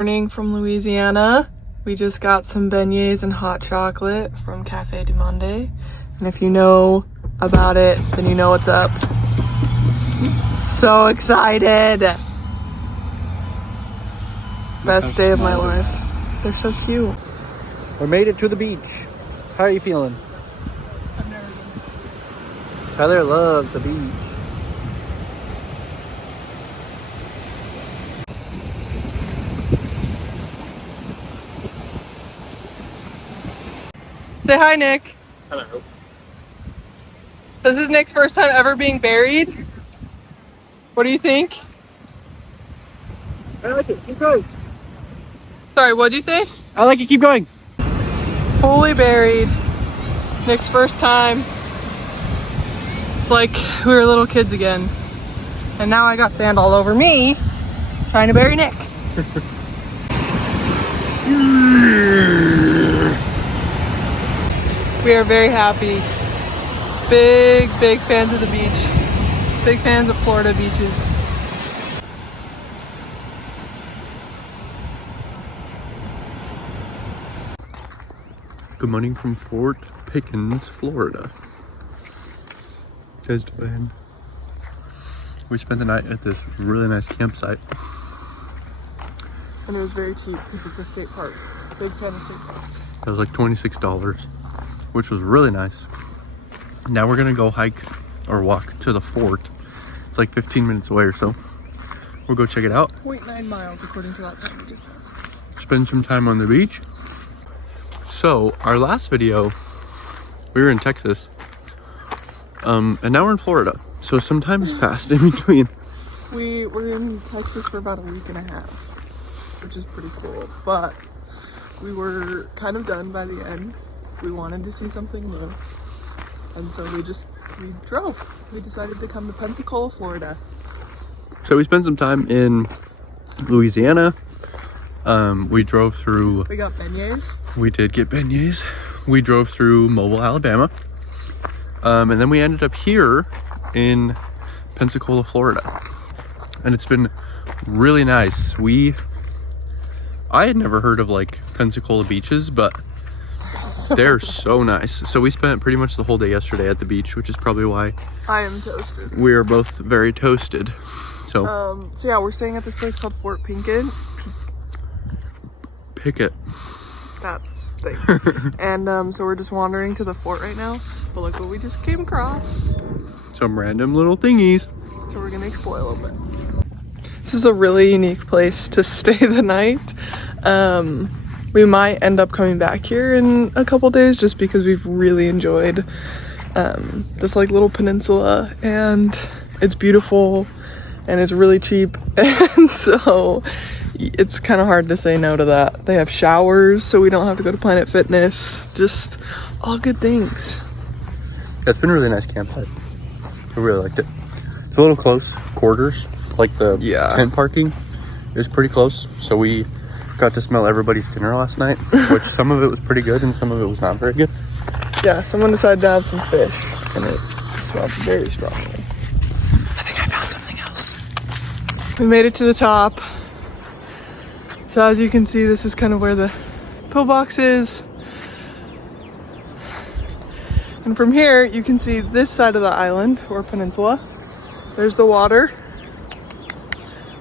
Morning from Louisiana. We just got some beignets and hot chocolate from Cafe du Monde. And if you know about it, then you know what's up. So excited. Best day of my life. They're so cute. We made it to the beach. How are you feeling? I've never been. Tyler loves the beach. Say hi, Nick. Hello. This is Nick's first time ever being buried. What do you think? I like it. Keep going. Sorry, what'd you say? I like it. Keep going. Fully buried. Nick's first time. It's like we were little kids again. And now I got sand all over me trying to bury Nick. We are very happy. Big fans of the beach. Big fans of Florida beaches. Good morning from Fort Pickens, Florida. Guys doing? We spent the night at this really nice campsite. And it was very cheap because it's a state park. Big fan of state parks. It was like $26, which was really nice. Now we're gonna go hike or walk to the fort. It's like 15 minutes away or so. We'll go check it out. 0.9 miles according to that sign we just passed. Spend some time on the beach. So our last video, we were in Texas, and now we're in Florida. So some time has passed in between. We were in Texas for about a week and a half, which is pretty cool. But we were kind of done by the end. We wanted to see something new. And so we drove. We decided to come to Pensacola, Florida. So we spent some time in Louisiana. We drove through. We got beignets. We did get beignets. We drove through Mobile, Alabama. And then we ended up here in Pensacola, Florida. And it's been really nice. I had never heard of like Pensacola beaches, but they're so nice. So we spent pretty much the whole day yesterday at the beach, which is probably why I am toasted. we are both very toasted. So yeah, we're staying at this place called Fort Pickens. Picket. That thing. And so we're just wandering to the fort right now. But look what we just came across. Some random little thingies. So we're gonna explore a little bit. This is a really unique place to stay the night. We might end up coming back here in a couple days just because we've really enjoyed this like little peninsula, and it's beautiful and it's really cheap, and so it's kind of hard to say no to that. They have showers so we don't have to go to Planet Fitness. Just all good things. It's been a really nice campsite. I really liked it. It's a little close quarters, like the tent parking is pretty close. So we got to smell everybody's dinner last night, which some of it was pretty good and some of it was not very good. Yeah, someone decided to have some fish and it smelled very strongly. I think I found something else. We made it to the top. So as you can see, this is kind of where the pillbox is. And from here, you can see this side of the island or peninsula. There's the water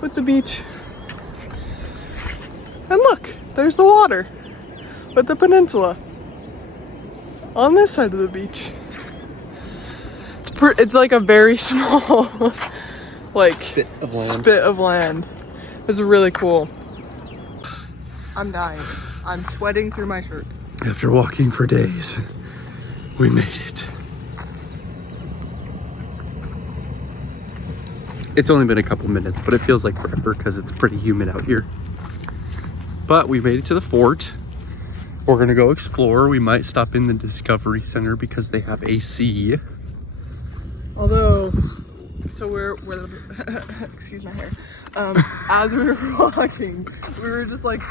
with the beach. And look, there's the water with the peninsula on this side of the beach. It's like a very small like spit of land. It's really cool. I'm dying. I'm sweating through my shirt. After walking for days, we made it. It's only been a couple minutes, but it feels like forever because it's pretty humid out here. But we made it to the fort. We're gonna go explore. We might stop in the Discovery Center because they have AC. Although, so we're excuse my hair. As we were walking, we were just like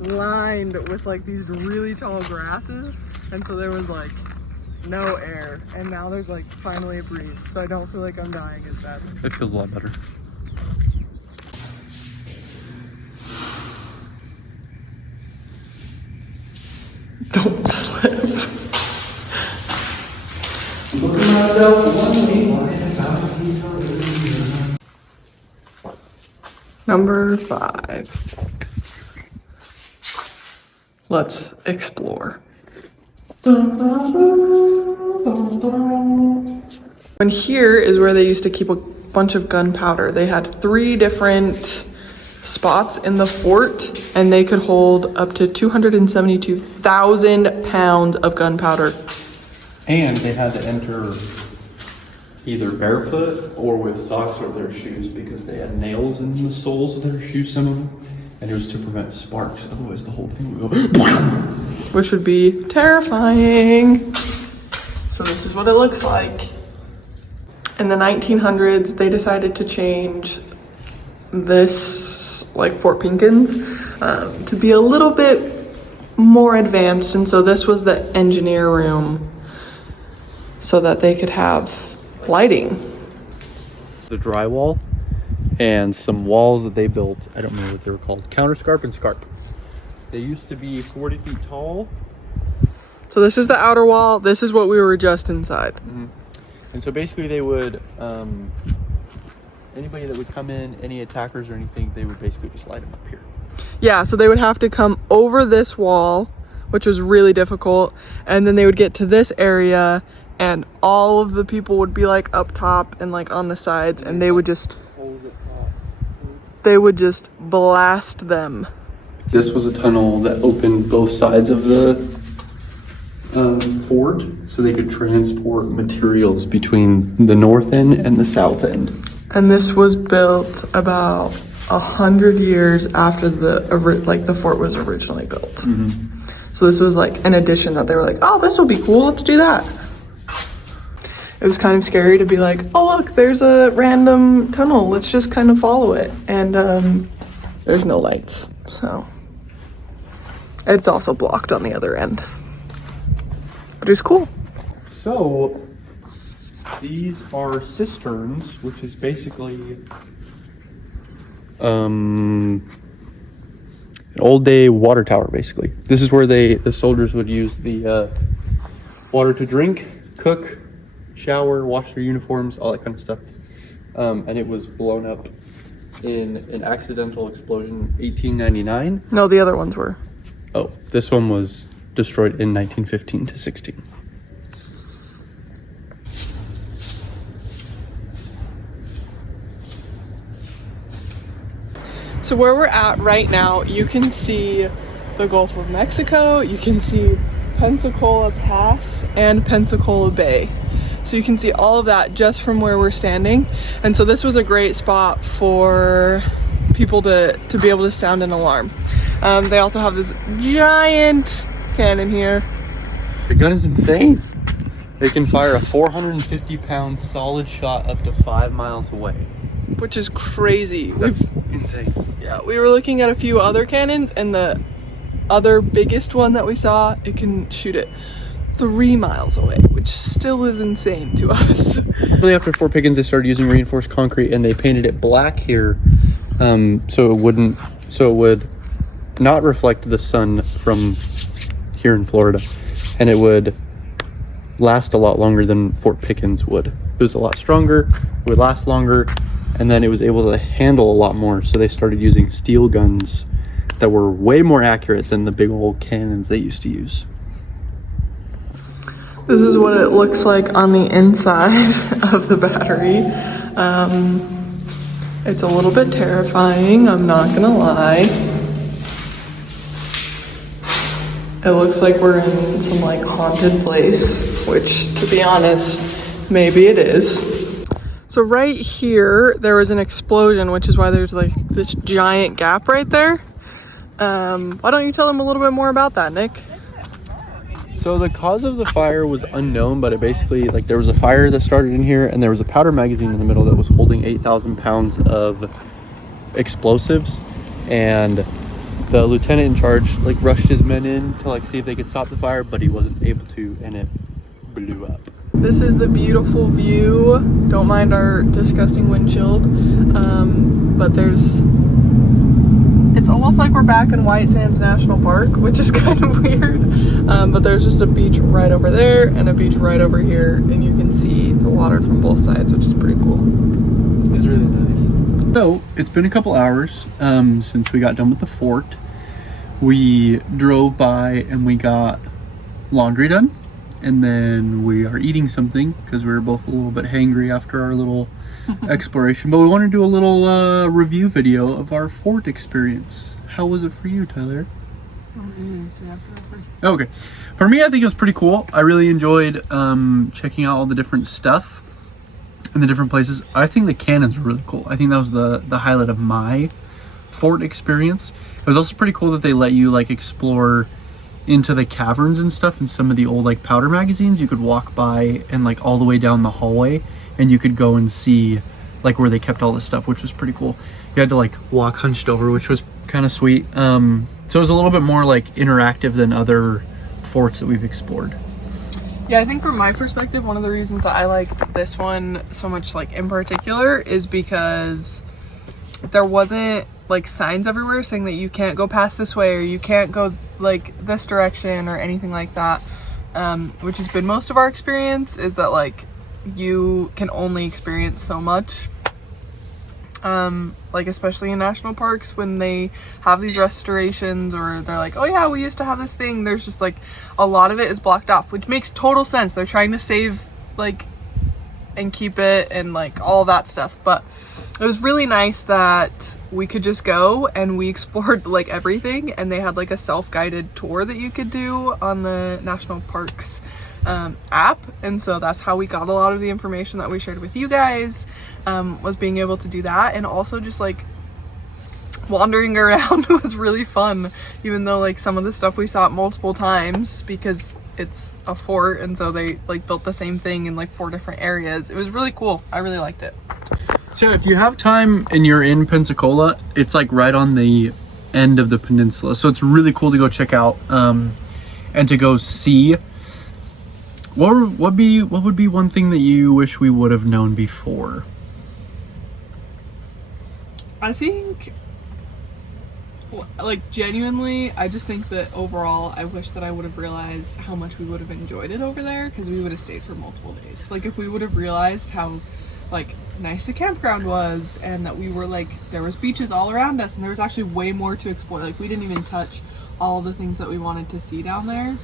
lined with like these really tall grasses, and so there was like no air, and now there's like finally a breeze, so I don't feel like I'm dying as bad. It feels a lot better. Don't slip. Look at myself, Number 5. Let's explore. And here is where they used to keep a bunch of gunpowder. They had 3 different spots in the fort, and they could hold up to 272,000 pounds of gunpowder. And they had to enter either barefoot or with socks over their shoes because they had nails in the soles of their shoes, some of them, and it was to prevent sparks. Otherwise, the whole thing would go, which would be terrifying. So this is what it looks like. In the 1900s, they decided to change this, like Fort Pickens, to be a little bit more advanced. And so this was the engineer room so that they could have lighting. the drywall and some walls that they built. I don't remember what they were called. Counterscarp and scarp. They used to be 40 feet tall. So this is the outer wall. This is what we were just inside. Mm-hmm. And so basically they would, anybody that would come in, any attackers or anything, they would basically just light them up here. Yeah, so they would have to come over this wall, which was really difficult. And then they would get to this area and all of the people would be like up top and like on the sides, and they would just blast them. This was a tunnel that opened both sides of the fort, so they could transport materials between the north end and the south end. And this was built about 100 years after the fort was originally built. Mm-hmm. So this was like an addition that they were like, oh, this will be cool, let's do that. It was kind of scary to be like, oh look, there's a random tunnel, let's just kind of follow it. And there's no lights, so it's also blocked on the other end. But it's cool. So these are cisterns, which is basically an old day water tower. Basically, this is where the soldiers would use the water to drink, cook, shower, wash their uniforms, all that kind of stuff. And it was blown up in an accidental explosion in 1899. No, the other ones were. Oh, this one was destroyed in 1915 to 16. So where we're at right now, you can see the Gulf of Mexico, you can see Pensacola Pass and Pensacola Bay. So you can see all of that just from where we're standing. And so this was a great spot for people to be able to sound an alarm. They also have this giant cannon here. The gun is insane. They can fire a 450-pound solid shot up to 5 miles away. Which is crazy. That's insane. Yeah, we were looking at a few other cannons, and the other biggest one that we saw, it can shoot it 3 miles away, which still is insane to us. Really, after Fort Pickens, they started using reinforced concrete, and they painted it black here, so it would not reflect the sun from here in Florida, and it would last a lot longer than Fort Pickens would. It was a lot stronger, it would last longer, and then it was able to handle a lot more, so they started using steel guns that were way more accurate than the big old cannons they used to use. This is what it looks like on the inside of the battery. It's a little bit terrifying, I'm not gonna lie. It looks like we're in some like haunted place, which to be honest, maybe it is. So right here, there was an explosion, which is why there's like this giant gap right there. Why don't you tell them a little bit more about that, Nick? So the cause of the fire was unknown, but it basically, like, there was a fire that started in here, and there was a powder magazine in the middle that was holding 8,000 pounds of explosives, and the lieutenant in charge like rushed his men in to like see if they could stop the fire, but he wasn't able to, and it blew up. This is the beautiful view. Don't mind our disgusting windshield, but it's it's almost like we're back in White Sands National Park, which is kind of weird. But there's just a beach right over there and a beach right over here, and you can see the water from both sides, which is pretty cool. It's really nice. So it's been a couple hours since we got done with the fort. We drove by and we got laundry done, and then we are eating something because we were both a little bit hangry after our little exploration. But we want to do a little review video of our fort experience. How was it for you, Tyler? Okay, for me, I think it was pretty cool. I really enjoyed checking out all the different stuff and the different places. I think the cannons were really cool. I think that was the highlight of my fort experience. It was also pretty cool that they let you like explore into the caverns and stuff, and some of the old like powder magazines you could walk by, and like all the way down the hallway, and you could go and see like where they kept all this stuff, which was pretty cool. You had to like walk hunched over, which was kind of sweet. So it was a little bit more like interactive than other forts that we've explored. Yeah, I think from my perspective, one of the reasons that I liked this one so much, like in particular, is because there wasn't like signs everywhere saying that you can't go past this way or you can't go like this direction or anything like that, which has been most of our experience, is that like you can only experience so much, like especially in national parks when they have these restorations, or they're like, oh yeah, we used to have this thing, there's just like a lot of it is blocked off, which makes total sense. They're trying to save like and keep it and like all that stuff. But it was really nice that we could just go and we explored like everything, and they had like a self-guided tour that you could do on the national parks app. And so that's how we got a lot of the information that we shared with you guys, was being able to do that. And also just like wandering around was really fun, even though like some of the stuff we saw multiple times because it's a fort, and so they like built the same thing in like 4 different areas. It was really cool. I really liked it. So if you have time and you're in Pensacola, it's like right on the end of the peninsula, so it's really cool to go check out and to go see. What would be one thing that you wish we would have known before? I think, like, genuinely, I just think that overall, I wish that I would have realized how much we would have enjoyed it over there, because we would have stayed for multiple days. Like, if we would have realized how, like, nice the campground was, and that we were, like, there was beaches all around us, and there was actually way more to explore. Like, we didn't even touch all the things that we wanted to see down there.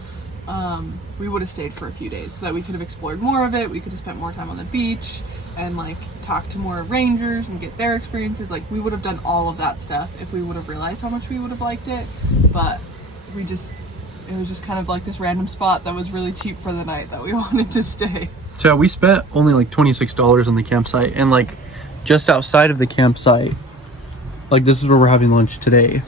We would have stayed for a few days so that we could have explored more of it. We could have spent more time on the beach and like talk to more rangers and get their experiences. Like, we would have done all of that stuff if we would have realized how much we would have liked it. But it was just kind of like this random spot that was really cheap for the night that we wanted to stay. So we spent only like $26 on the campsite, and like just outside of the campsite, like this is where we're having lunch today.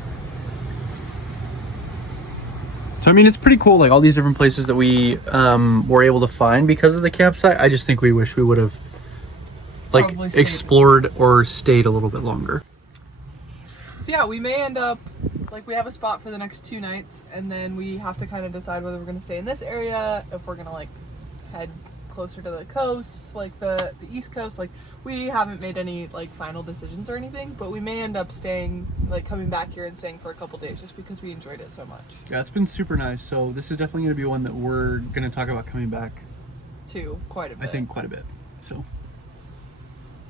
So I mean, it's pretty cool, like all these different places that we were able to find because of the campsite. I just think we wish we would have like explored or stayed a little bit longer. So yeah, we may end up, like, we have a spot for the next 2 nights, and then we have to kind of decide whether we're going to stay in this area, if we're going to like head closer to the coast, like the east coast. Like, we haven't made any like final decisions or anything, but we may end up staying, like coming back here and staying for a couple days just because we enjoyed it so much. Yeah, it's been super nice. So this is definitely going to be one that we're going to talk about coming back to quite a bit. I think quite a bit. So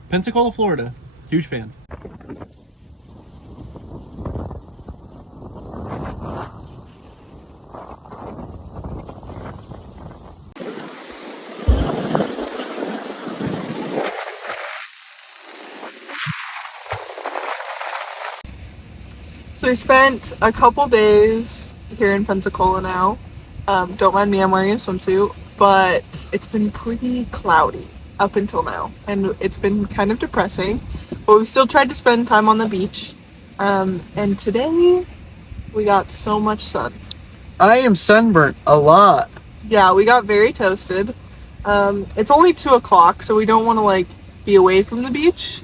Pensacola, Florida, huge fans. So we spent a couple days here in Pensacola now. Don't mind me, I'm wearing a swimsuit, but it's been pretty cloudy up until now, and it's been kind of depressing, but we still tried to spend time on the beach. And today we got so much sun. I am sunburnt a lot. Yeah, we got very toasted. It's only 2 o'clock, so we don't want to like be away from the beach.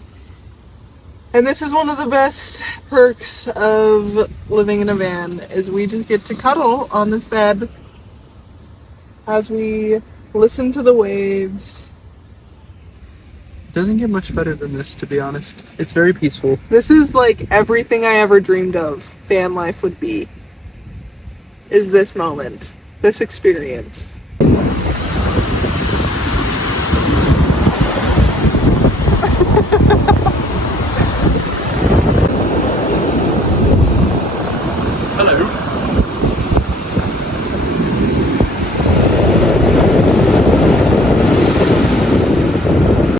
And this is one of the best perks of living in a van, is we just get to cuddle on this bed as we listen to the waves Doesn't get much better than this, to be honest. It's very peaceful. This is like everything I ever dreamed of van life would be. Is this moment, this experience.